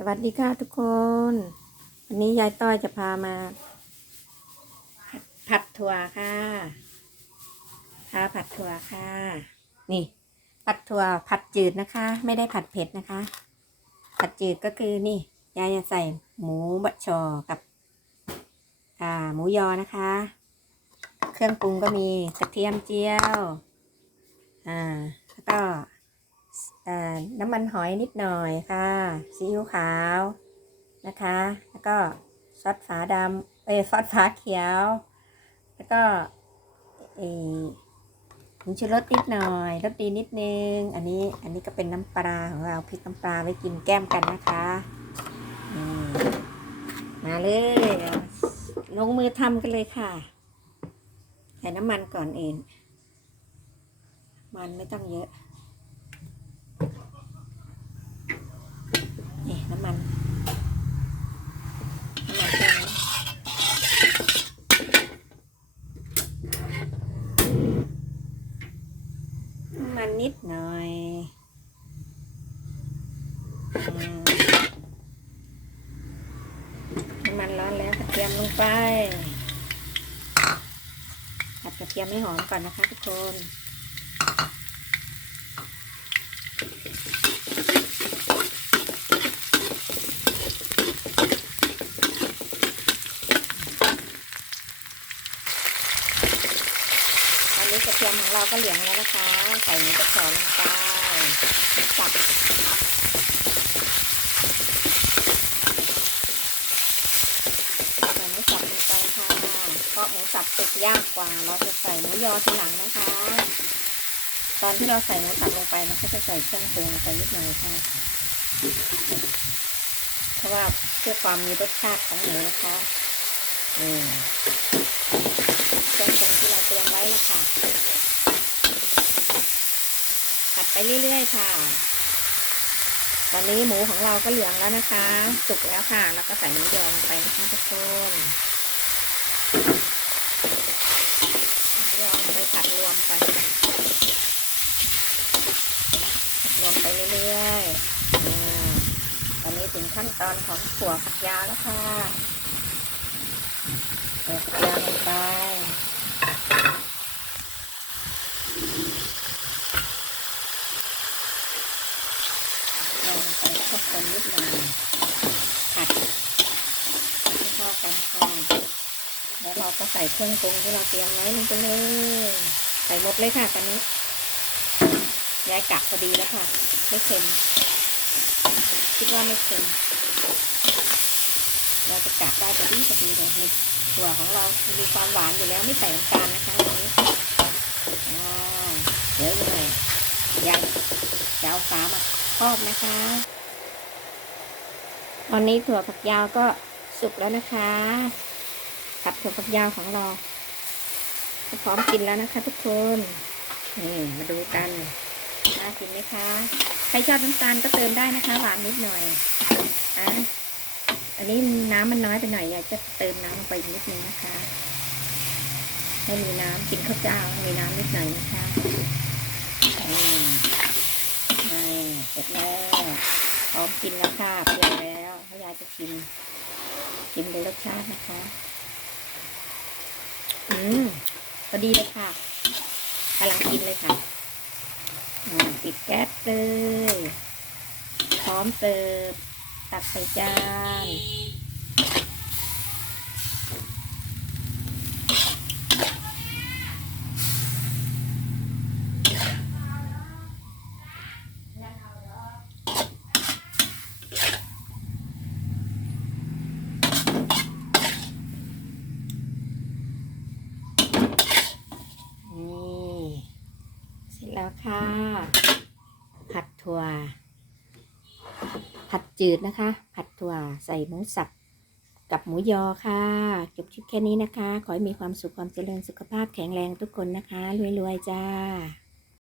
สวัสดีค่ะทุกคน วันนี้ยายต้อยจะพามา ผัดถั่วค่ะ พาผัดถั่วค่ะ นี่ ผัดถั่วผัดจืดนะคะ ไม่ได้ผัดเผ็ดนะคะ ผัดจืดก็คือนี่ ยายจะใส่หมูบะชอกับ อ่า หมูยอนะคะ เครื่องปรุงก็มีกระเทียมเจียว อ่า แล้วก็ น้ำมันหอยนิดหน่อยค่ะซีอิ๊วขาวนะคะ แล้วก็ซอสฝาดำเอ้ซอสฝาเขียว แล้วก็เอผงชูรสนิดหน่อยรสดีนิดนึง อันนี้อันนี้ก็เป็นน้ำปลาของเราพริกน้ำปลาไว้กินแก้มกันนะคะมมาเลยลงมือทำกันเลยค่ะใส่น้ำมันก่อนเองมันไม่ต้องเยอะ น้ำมันน้ำมันแค่นี้น้ำมันนิดหน่อยมน้ำมันร้อนแล้วกระเทียมลงไปผัดกระเทียมให้หอมก่อนนะคะทุกคน อนนี้กระเทียมของเราก็เหลืองแล้วนะคะ ใส่หมูกระชอนลงไปสับใส่หมูสับลงไปค่ะ เพราะหมูสับสุกยากกว่า เราจะใส่หมูยอทีหลังนะคะ ตอนที่เราใส่หมูสับลงไปเราก็จะใส่เครื่องปรุงลงไปนิดหน่อยค่ะ เพราะว่าเพื่อความมีรสชาติของหมูนะคะนี่ เครื่องปรุงที่เราเตรียมไว้แล้วค่ะผัดไปเรื่อยๆค่ะ ตอนนี้หมูของเราก็เหลืองแล้วนะคะ สุกแล้วค่ะ แล้วก็ใส่หมูยอลงไปนะคะทุกคนยองไปผัดรวมไป ผัดรวมไปเรื่อยๆอตอนนี้ถึงขั้นตอนของถั่วฝักยาวแล้วค่ะถั่วฝักยาวลงไป เราใส่ข้าวคนนิดหน่อยผัดให้เข้ากันค่ะแล้ว เราก็ใส่เครื่องปรุงที่เราเตรียมไว้ลงไปเลย ใส่หมดเลยค่ะตอนนี้ยายกะพอดีแล้วค่ะ ไม่เค็ม คิดว่าไม่เค็ม เราจะกะได้พอดีพอดีเลยนี่ถั่วของเรา มีความหวานอยู่แล้วไม่ใส่น้ำตาลนะคะวันนี้เดี๋ยวหน่อยยายจะเอาฝามาครอบนะคะ ตอนนี้ถั่วฝักยาวก็สุกแล้วนะคะ ผัดถั่วฝักยาวของเราก็พร้อมกินแล้วนะคะ ทุกคนนี่มาดูกันน่ากินไหมคะ ใครชอบน้ำตาลก็เติมได้นะคะ หวานนิดหน่อยอะอันนี้น้ำมันน้อยไปหน่อยอยากจะเติมน้ำลงไปอีกนิดนึงนะคะให้มีน้ำกินข้าวเจ้ามีน้ำนิดหน่อยนะคะอืมนี่เสร็จแล้วพร้อมกินแล้วค่ะเปลี่ยนแล้วพ่อยายจะกิน กินดูรสชาตินะคะ อืม พอดีเลยค่ะกำลังกินเลยค่ะปิดแก๊สเลย พร้อมเสิร์ฟตักใส่จานเสร็จ แล้วค่ะ ผัดถั่ว ผัดจืดนะคะ ผัดถั่วใส่หมูสับกับหมูยอค่ะ จบคลิปแค่นี้นะคะ ขอให้มีความสุขความเจริญสุขภาพแข็งแรงทุกคนนะคะรวยๆจ้า